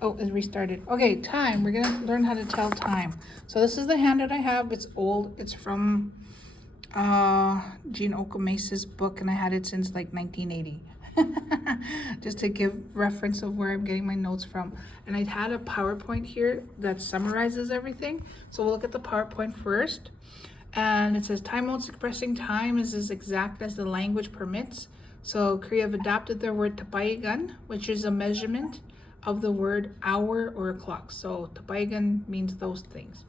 Oh, it restarted. Okay, time. We're gonna learn how to tell time. So this is the hand that I have. It's old. It's from Jean Okumesa's book, and I had it since like 1980. Just to give reference of where I'm getting my notes from. And I had a PowerPoint here that summarizes everything. So we'll look at the PowerPoint first. And it says time modes expressing time is as exact as the language permits. So Korea have adapted their word tapayigan, which is a measurement of the word hour or clock. So tapayigan means those things.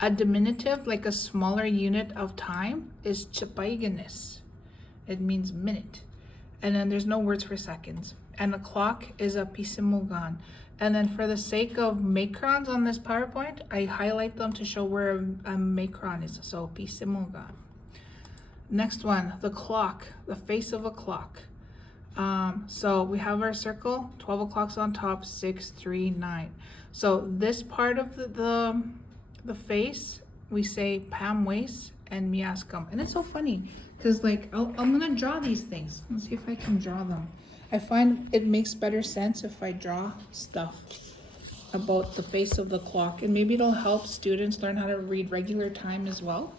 A diminutive, like a smaller unit of time, is chapayiganis. It means minute. And then there's no words for seconds. And the clock is a pisimugan. And then for the sake of macrons on this PowerPoint, I highlight them to show where a macron is. So pisimugan. Next one, the clock, the face of a clock. So we have our circle, 12 o'clock's on top, 6, 3, 9. So this part of the face, we say Pam waist and miascum. And it's so funny because like I'm gonna draw these things. Let's see if I can draw them. I find it makes better sense if I draw stuff about the face of the clock, and maybe it'll help students learn how to read regular time as well.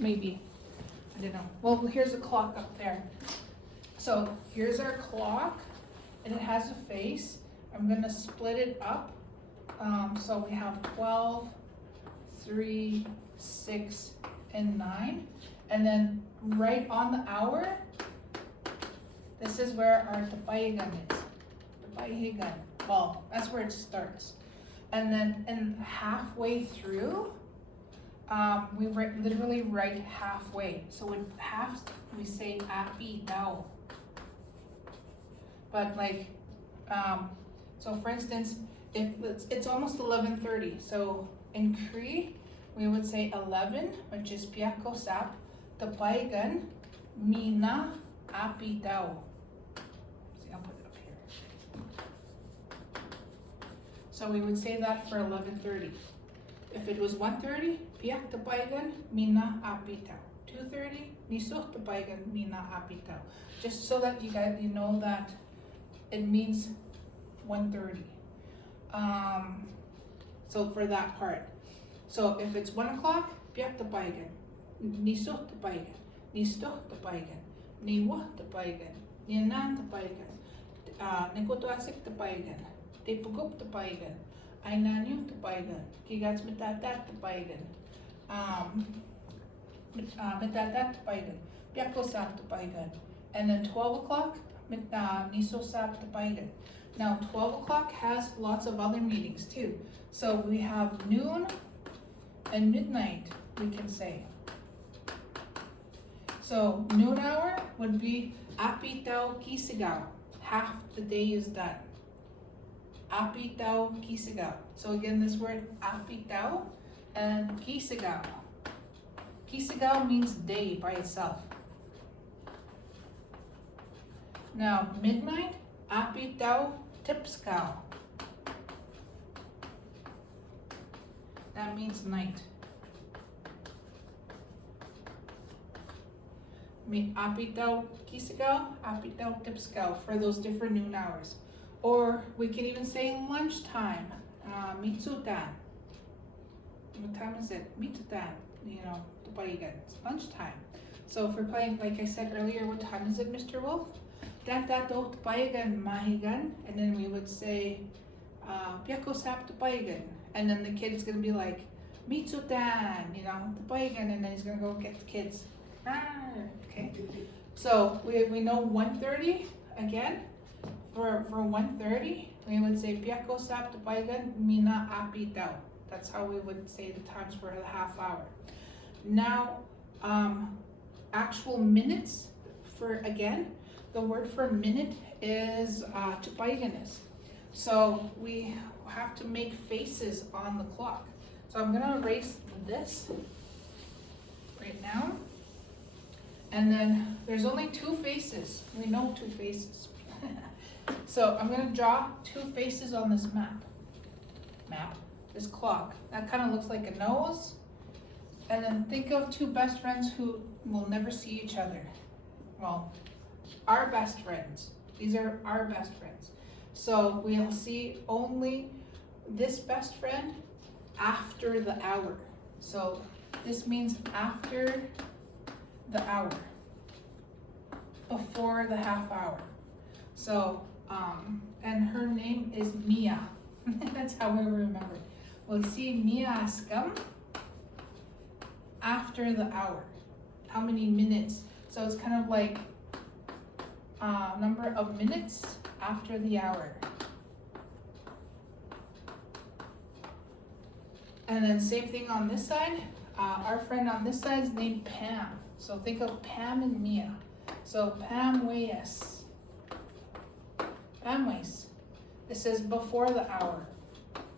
Maybe, I don't know. Well, here's a clock up there. So here's our clock, and it has a face. I'm gonna split it up. So we have 12, 3, 6, and 9. And then right on the hour, this is where our tapayigan is. Tapayigan. Well, that's where it starts. And then halfway through, we literally write halfway. So with half, we say api dao. But like, so for instance, if it's almost 11:30. So in Cree, we would say 11, which is piako sap, tapayigan, mina api dao. See, I'll put it up here. So we would say that for 11:30. If it was 1:30, piak tapayigan, mina api dao. 2:30, nisuk tapayigan, mina api dao. Just so that you guys, you know that it means 1:30. So for that part. So if it's 1 o'clock, piak tapayigan, nisuk tapayigan, nistok tapayigan, niwa tapayigan, nianan tapayigan, nikotoasik tapayigan, tipugup tapayigan, ainanyu tapayigan, kigats metatat tapayigan, metatat tapayigan, piakosap tapayigan. And then 12 o'clock, nisosap tapayigan. Now 12 o'clock has lots of other meanings too. So we have noon and midnight, we can say. So noon hour would be apitao kisigao. Half the day is done. Apitao kisigao. So again, this word apitao and kisigao. Kisigao means day by itself. Now midnight, apitao tipskao. That means night. Apitao kisigao, apitao tipskao for those different noon hours. Or we can even say lunchtime, mitsutan. What time is it? Mitsutan, tapayigan. It's lunchtime. So if we're playing, like I said earlier, what time is it, Mr. Wolf? Tatato tapayigan mahigan, and then we would say, piakosap tapayigan. And then the kid is gonna be like, mitsutan, tapayigan, and then he's gonna go get the kids. Okay. So we know 1:30 again. For 1:30, we would say piakosap tapayigan mina apitao. That's how we would say the times for the half hour. Now, actual minutes for again, the word for minute is tapayiganis. So we have to make faces on the clock. So I'm gonna erase this right now. And then there's only 2 faces. We know 2 faces. So I'm gonna draw 2 faces on this this clock. That kind of looks like a nose. And then think of 2 best friends who will never see each other. Well, our best friends. These are our best friends. So we'll see only this best friend after the hour. So this means after the hour, before the half hour. So, and her name is Mia. That's how we remember. We'll see Mia Scum after the hour. How many minutes? So it's kind of like number of minutes after the hour. And then same thing on this side. Our friend on this side is named Pam. So think of Pam and Mia. So Pam Weyes. Pam Weyes. It says before the hour.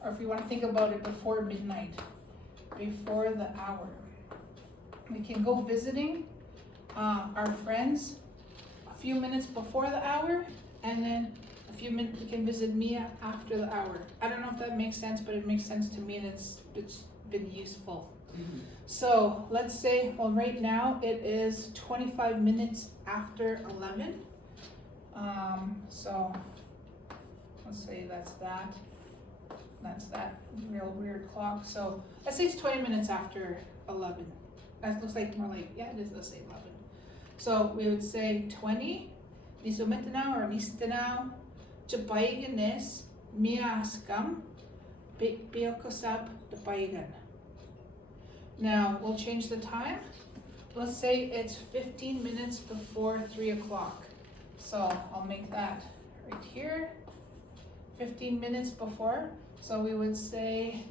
Or if you want to think about it, before midnight. Before the hour. We can go visiting our friends a few minutes before the hour, and then a few minutes we can visit Mia after the hour. I don't know if that makes sense, but it makes sense to me, and it's been useful. Mm-hmm. So let's say, well, right now it is 25 minutes after 11. So let's say that's that real weird clock. So let's say it's 20 minutes after 11. That looks like more like, yeah, it is, let's say 11. So we would say 20, Nisumetanaw or Nistanaw, Chapaiganes, Miaskam, Biokosap, Tapaigan. Now we'll change the time. Let's say it's 15 minutes before 3 o'clock. So I'll make that right here, 15 minutes before. So we would say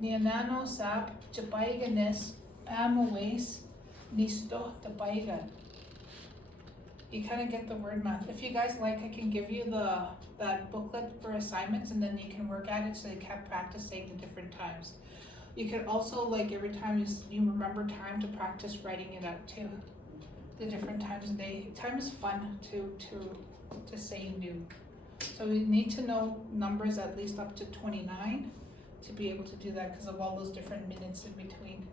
Nianano Sap, Chapaiganes, Pamawais, Nisto, Tapaigan. You kind of get the word math. If you guys like, I can give you that booklet for assignments, and then you can work at it so you can practice saying the different times. You can also, like, every time you remember time, to practice writing it out too. The different times a day. Time is fun to say new. So we need to know numbers at least up to 29 to be able to do that because of all those different minutes in between.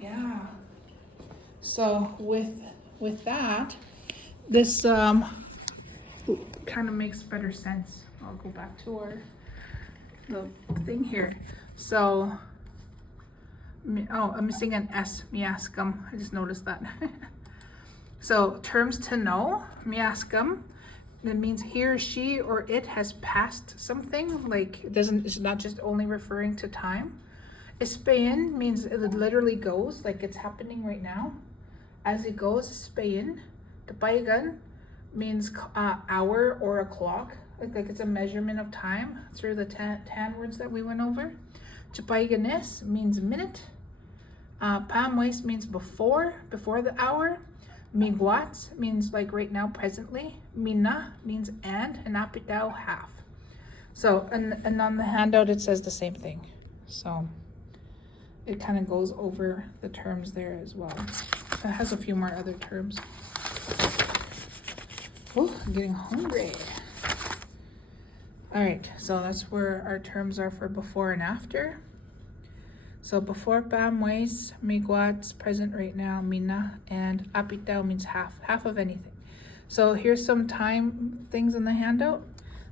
Yeah. So with that, this kind of makes better sense. I'll go back to the thing here. So, I'm missing an S, miascum. I just noticed that. So terms to know, miascum, that means he or she or it has passed something, like it's not just only referring to time. Ispayan means it literally goes, like it's happening right now. As it goes, Ispayan. Tapaigan means hour or a clock, like it's a measurement of time through the 10 words that we went over. Chapaiganes means minute. Pamwais means before the hour. Miguats means like right now, presently. Mina means and apitao, half. So, and on the handout it says the same thing. So it kind of goes over the terms there as well. It has a few more other terms. Oh, I'm getting hungry. All right, so that's where our terms are for before and after. So before Pamwais, Miguats, present right now, Mina, and apitao means half of anything. So here's some time things in the handout.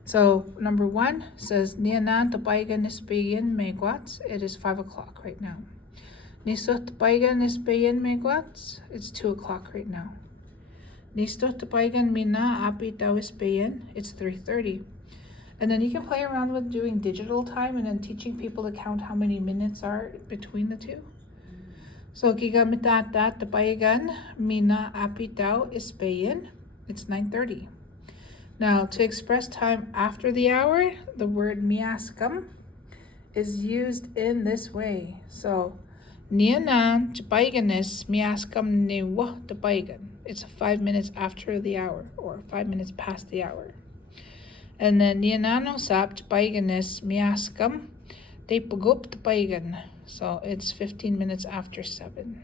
So number 1 says Nianan Tapaigan Nispayan Miguats. It is 5 o'clock right now. Nisot Tapaigan Nispayan Miguats. It's 2 o'clock right now. Nisot Tapaigan Mina apitao Ispayan. It's 3:30. And then you can play around with doing digital time and then teaching people to count how many minutes are between the two. So gigamita Tapaigan Mina apitao Ispayan. It's 9:30. Now to express time after the hour, the word miascum is used in this way. So nianan tapaiganis miascum newa tapaigan. It's 5 minutes after the hour or 5 minutes past the hour. And then nianano sap tapaiganis miascum tepagup tapaigan. So it's 15 minutes after 7.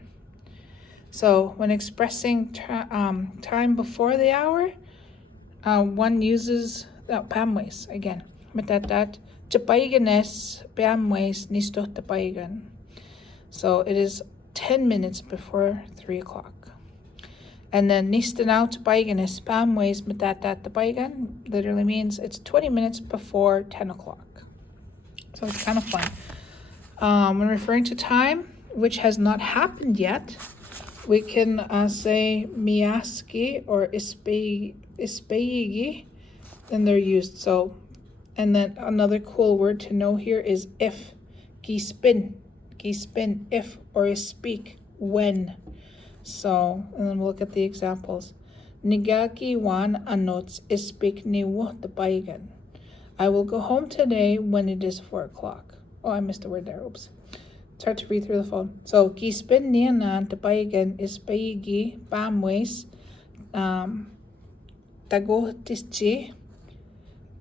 So when expressing time before the hour, one uses pamwais again. Matatat tapaiganes pamwais nisto tapaigan. So it is 10 minutes before 3 o'clock. And then nistanaw tapaiganes pamwais matatat tapaigan literally means it's 20 minutes before 10 o'clock. So it's kind of fun. When referring to time, which has not happened yet, we can say miaski or ispeigi, then they're used. So, and then another cool word to know here is if. Gispin, if, or speak, when. So, and then we'll look at the examples. Nigaki wan anots ispik niwo tapayagan. I will go home today when it is 4 o'clock. Oh, I missed a word there. Oops. It's hard to read through the phone. So, gispin nianan tapayagan ispayigi pamwes tago tischi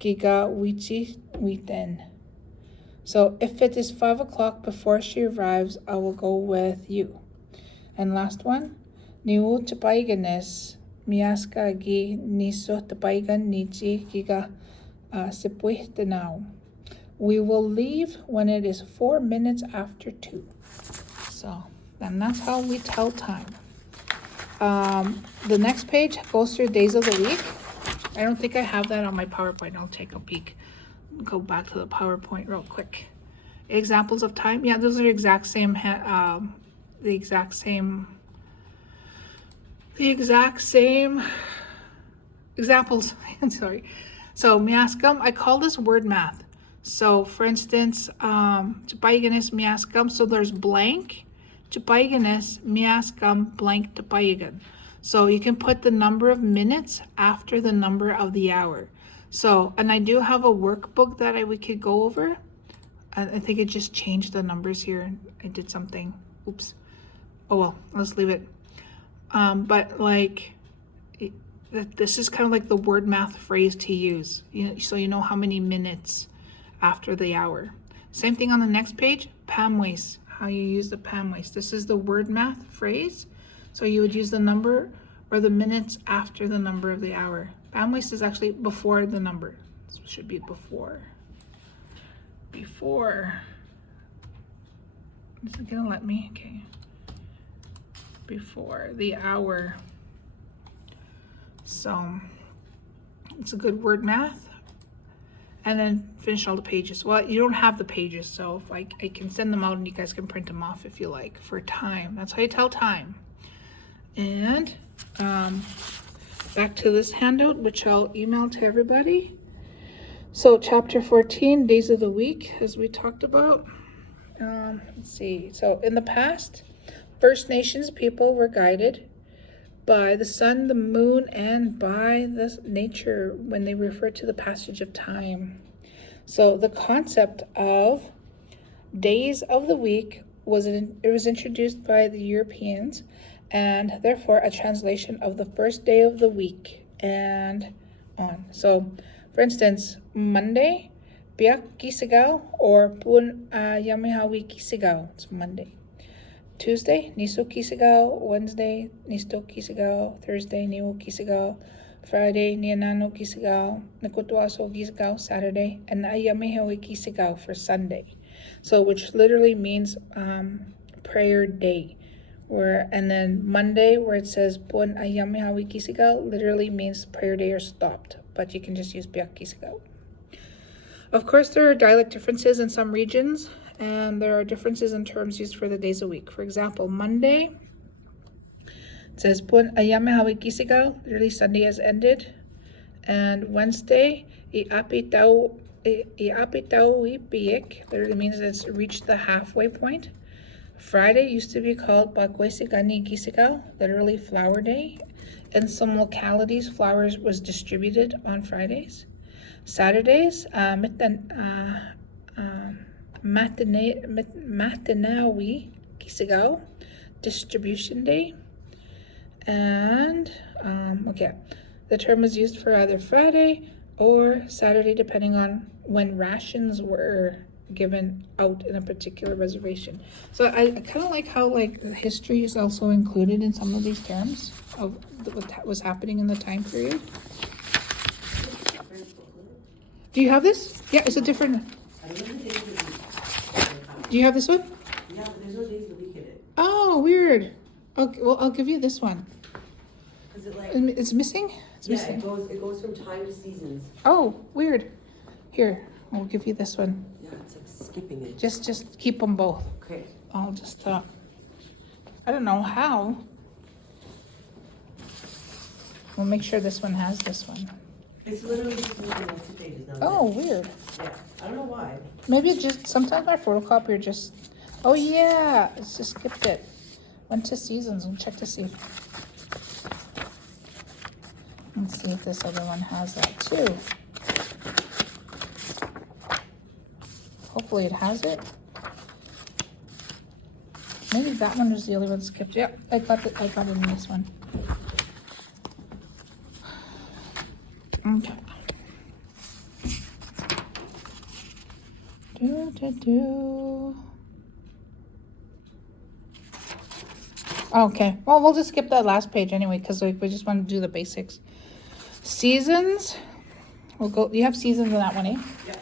giga wichi witen. So, if it is 5 o'clock before she arrives, I will go with you. And last one, niu tapaiganes miaska gi niso tapaigan nichi giga sipwih denau. We will leave when it is 4 minutes after 2. So, then that's how we tell time. The next page goes through days of the week. I don't think I have that on my PowerPoint. I'll take a peek. Go back to the PowerPoint real quick. Examples of time. Yeah, those are the exact same examples. Sorry. So miaskam, I call this word math. So for instance, Chapaiganis miaskam, so there's blank. Chapaiganis miaskam blank tapayagan. So you can put the number of minutes after the number of the hour. So, and I do have a workbook that we could go over. I think it just changed the numbers here. I did something. Oops. Oh well, let's leave it. But like, this is kind of like the word math phrase to use. So you know how many minutes after the hour. Same thing on the next page, pamwes, how you use the pamwes. This is the word math phrase. So you would use the number or the minutes after the number of the hour. Pamwes is actually before the number. This should be before. Before. Is it gonna let me? Okay. Before the hour. So it's a good word math. And then finish all the pages. Well, you don't have the pages, so if I can send them out and you guys can print them off if you like for time. That's how you tell time. And back to this handout, which I'll email to everybody. So chapter 14, days of the week, as we talked about. Let's see. So in the past, First Nations people were guided by the sun, the moon, and by the nature when they refer to the passage of time. So the concept of days of the week was introduced by the Europeans, and therefore a translation of the first day of the week and on. So, for instance, Monday, Biak Kisigaw, or Pun Yamihawi Kisigaw. It's Monday. Tuesday, Niso Kisigaw. Wednesday, Nisto Kisigaw. Thursday, Niwo Kisigaw. Friday, Nianano Kisigaw. Nakutwaso Kisigaw. Saturday, and Ayamihawi Kisigaw for Sunday. So, which literally means prayer day. And then Monday, where it says Pun Ayamihawi Kisigaw, literally means prayer day or stopped. But you can just use Biak Kisigaw. Of course, there are dialect differences in some regions, and there are differences in terms used for the days a week. For example, Monday, it says Pun Ayamihawi Kisigaw, literally Sunday has ended. And Wednesday, Iapitaw Ipiik, literally means it's reached the halfway point. Friday used to be called Bagwesigani Kisigaw, literally flower day. In some localities, flowers was distributed on Fridays. Saturdays, Matinawi Kisigaw, distribution day. And, okay, the term is used for either Friday or Saturday, depending on when rations were given out in a particular reservation. So I kind of like how like history is also included in some of these terms of what was happening in the time period. Do you have this? Yeah, it's a different. Do you have this one? Yeah, but there's no days of the week in it. Oh, weird. Okay, well I'll give you this one. Is it like? It's missing. It's missing. It goes from time to seasons. Oh, weird. Here, I'll give you this one. Yeah, it's like skipping it. Just keep them both. Okay. I'll just, I don't know how. We'll make sure this one has this one. It's literally just moving like 2 pages now. Oh, weird. Yeah, I don't know why. Maybe it just, sometimes my photocopier just, oh yeah, it's just skipped it. Went to seasons and check to see if, let's see if this other one has that too. Hopefully it has it. Maybe that one was the only one skipped. Yep, I got it in this one. Okay. Okay, well, we'll just skip that last page anyway, because we just want to do the basics. Seasons. We'll go, you have seasons in that one, eh? Yeah.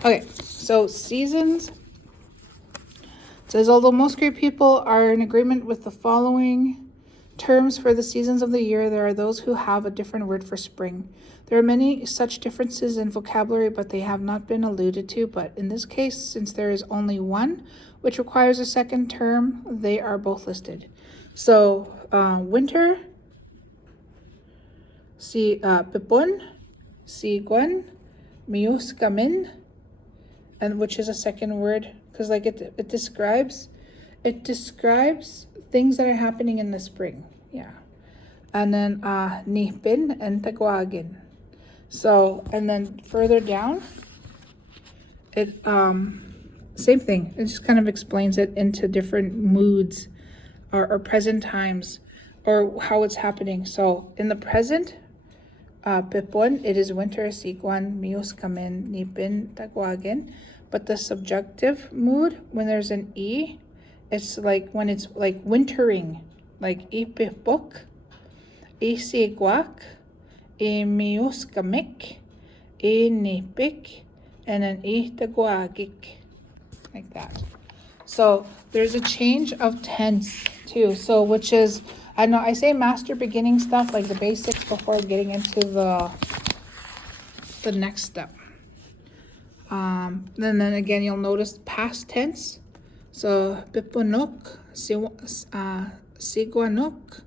Okay, so seasons. It says, although most great people are in agreement with the following terms for the seasons of the year, there are those who have a different word for spring. There are many such differences in vocabulary, but they have not been alluded to. But in this case, since there is only one, which requires a second term, they are both listed. So, winter, si pipon, si guan, mius kamin, and which is a second word, because like it describes things that are happening in the spring. Yeah. And then nipin and taguagin. So, and then further down, it same thing. It just kind of explains it into different moods or present times or how it's happening. So in the present, pipon, it is winter, siguan, mius kamin, nipin, taguagin. But the subjunctive mood, when there's an e, it's like when it's like wintering, like ipipok, isiguak, mius kamik, nipik, and an taguagik, like that. So there's a change of tense too. So which is, I know I say master beginning stuff, like the basics before getting into the next step. Then again, you'll notice past tense. So piponok, siguanok,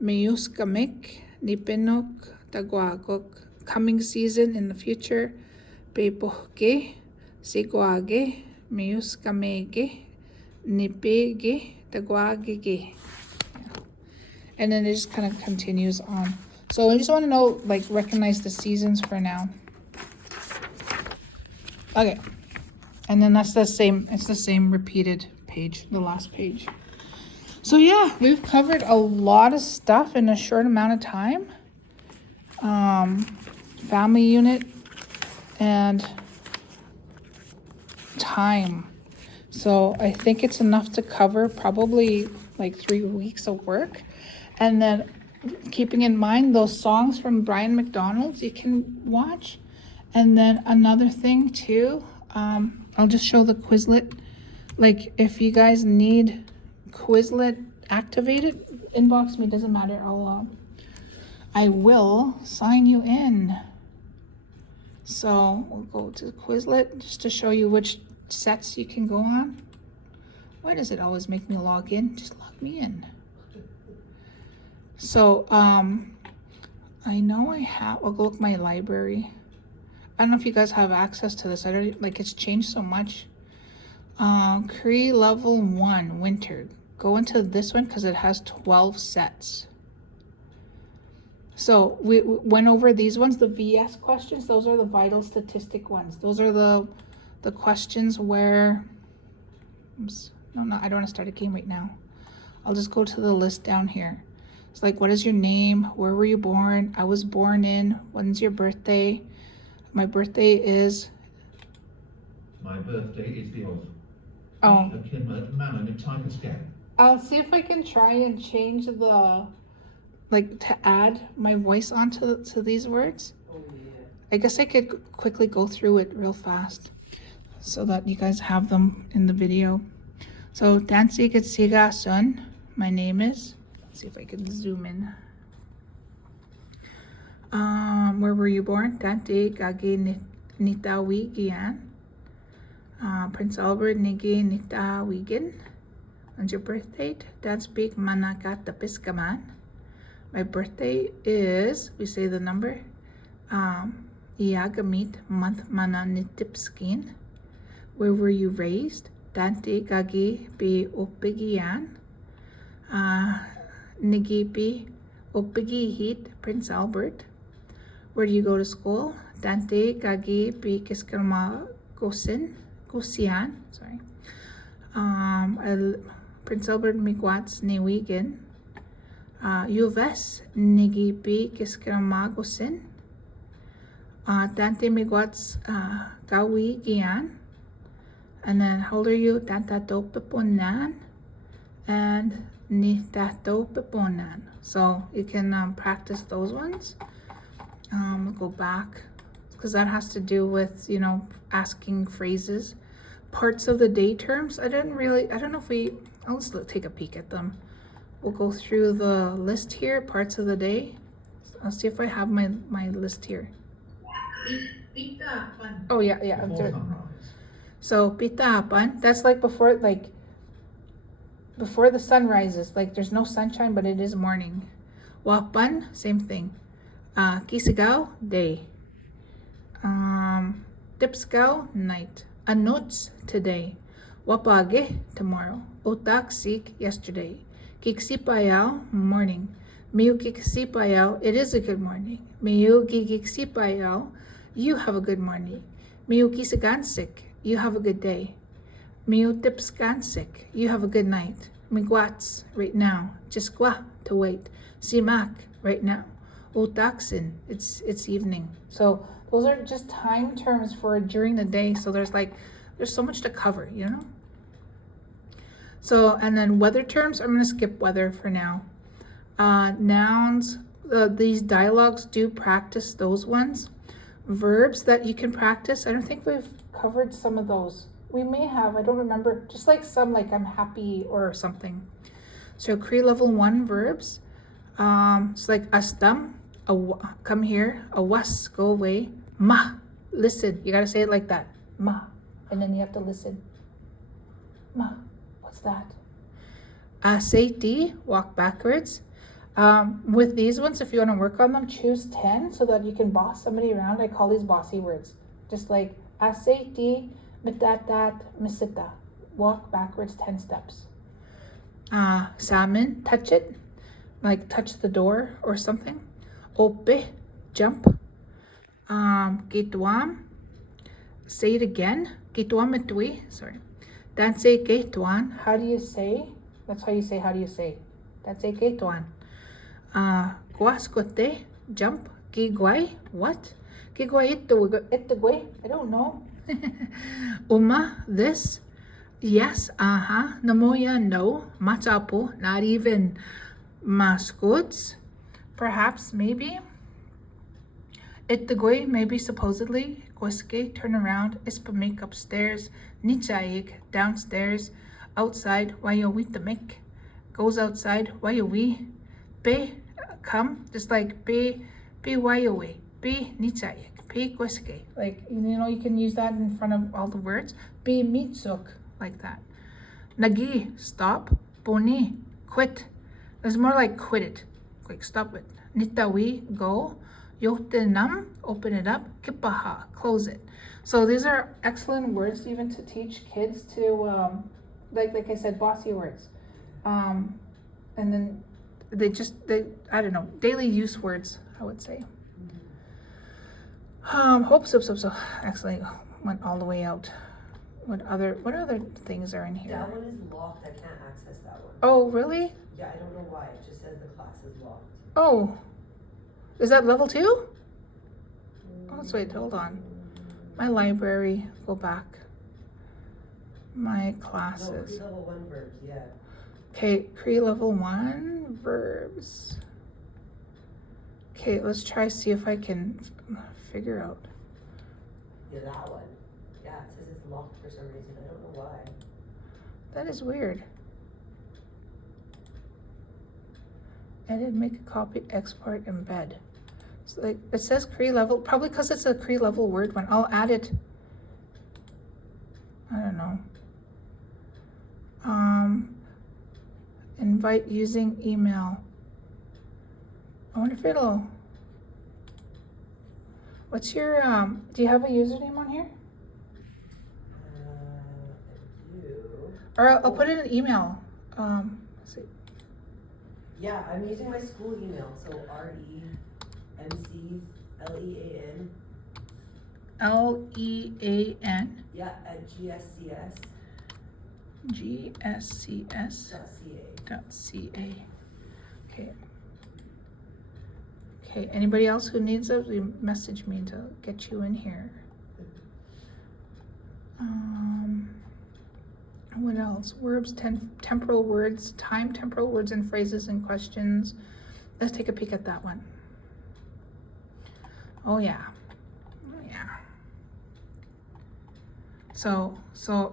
miyuskamik, nipinok, taguagok. Coming season in the future, pipoke, siguage, miyuskamege, nipige, taguagige. And then it just kind of continues on. So I just want to know, like, recognize the seasons for now. Okay, and then that's the same, it's the same repeated page, the last page. So yeah, we've covered a lot of stuff in a short amount of time. Family unit and time. So I think it's enough to cover probably like 3 weeks of work. And then keeping in mind those songs from Brian McDonald you can watch. And then another thing too, I'll just show the Quizlet. Like if you guys need Quizlet activated, inbox me, doesn't matter. I will sign you in. So we'll go to Quizlet just to show you which sets you can go on. Why does it always make me log in? Just log me in. So I know I have, I'll go look at my library. I don't know if you guys have access to this. I don't, like, it's changed so much. Cree level 1 winter. Go into this one because it has 12 sets. So we went over these ones, the VS questions. Those are the vital statistic ones. Those are the questions where, oops, no, I don't want to start a game right now. I'll just go to the list down here. It's like, what is your name? Where were you born? I was born in. When's your birthday? My birthday is. My birthday is the of. Oh. I'll see if I can try and change the, like, to add my voice onto these words. Oh, yeah. I guess I could quickly go through it real fast so that you guys have them in the video. So, Dancy Gatsiga Sun, my name is. Let's see if I can zoom in. Where were you born? Dante Gage Nitawi Gian. Prince Albert Nigi Nita Wigan. When's your birthday? Dad speak Manakat the Piskaman. My birthday is, we say the number, Iagamit month mana nitipskin. Where were you raised? Dante Gagi be Opigian. Nigipi Opigihit, Prince Albert. Where do you go to school? Dante Gagi be Kiskalma Gosian. Sorry. Prince Albert Migwats Newigan. Uves Nigipi Kiskalma Gosin. Dante Migwats Gawi Gian. And then how old are you? Tatato Peponan and Nitato Peponan. So you can practice those ones. Go back because that has to do with, you know, asking phrases. Parts of the day terms. I don't know if I'll just take a peek at them. We'll go through the list here, parts of the day. I'll see if I have my list here. Oh yeah. Before sunrise. So pitaapan, that's like before the sun rises. Like there's no sunshine, but it is morning. Wapan, same thing. Kisigaw, day. Tipsgaw, night. Anots, today. Wapage, tomorrow. Otaksik, yesterday. Kiksipayaw, morning. Miu kiksipayaw, it is a good morning. Miu kiksipayaw, you have a good morning. Miu kisagansik, you have a good day. Miu tipskansik, you have a good night. Migwats, right now. Jiskwa, to wait. Simak, right now. Otaksin, it's evening. So those are just time terms for during the day. So there's so much to cover, you know? So, and then weather terms, I'm going to skip weather for now. Nouns, these dialogues do practice those ones. Verbs that you can practice, I don't think we've covered some of those. We may have, I don't remember, just like some, like I'm happy or something. So Cree level 1 verbs, it's like astam, come here, awas, go away, ma, listen, you gotta say it like that, ma, and then you have to listen. Ma, what's that? Aseiti, walk backwards. With these ones, if you want to work on them, choose 10 so that you can boss somebody around. I call these bossy words. Just like aseiti, mitatat, misita. Walk backwards 10 steps. Salmon, touch it. Like touch the door or something. Ope, jump. Gituam, say it again. Gituam etui, sorry. Danse gituan, how do you say? That's how you say, how do you say? Danse gituan. Guascote, jump. Giguay, what? Giguay itugwe, I don't know. Uma, this. Yes, Namoya, no. Machapo, not even. Mascots, perhaps, maybe. Itugwe, maybe, supposedly. Guasque, turn around. Ispamik, upstairs. Nichaig, downstairs. Outside, wayowitamik. Goes outside, wayowi. Pe, come, just like pe wayowe. Pe nichaig. Pe guasque. Like, you know, you can use that in front of all the words. Pe mitsuk, like that. Nagi, stop. Boni, quit. It's more like quit it. Like stop it. Nitawi, go. Yotenam, open it up. Kipaha, close it. So these are excellent words even to teach kids to, like I said, bossy words. And then they I don't know, daily use words, I would say. So actually went all the way out. What other things are in here? That one is locked. I can't access that one. Oh, really? Yeah, I don't know why. It just says the class is locked. Oh, is that level 2? Oh, let's wait, hold on. My library, go back. My No, classes. Cree level 1 verbs, yeah. Okay, Cree level 1 verbs. Okay, let's try see if I can figure out. Yeah, that one. Yeah, it says it's locked for some reason. I don't know why. That is weird. Edit, make a copy, export, embed. So like it says Cree level, probably because it's a Cree level word one. I'll add it. I don't know. Invite using email. I wonder if it'll. What's your do you have a username on here? I do. Or I'll put it in email. Let's see. Yeah, I'm using my school email, so REMCLEAN. LEAN Yeah, at GSCS. GSCS.ca. Okay. Okay, anybody else who needs it, you message me to get you in here. What else? Verbs, temporal words, time, temporal words and phrases and questions. Let's take a peek at that one. Oh yeah. Oh yeah. So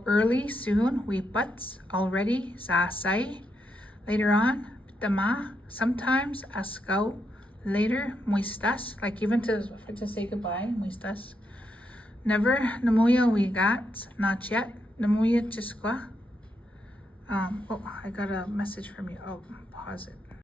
early, soon, we buts, already, say, later on, tama, sometimes, asco, later, muistas, like even to say goodbye, muistas. Never, namuya, we got, not yet, namuya, chisqua. Oh, I got a message from you. Oh, pause it.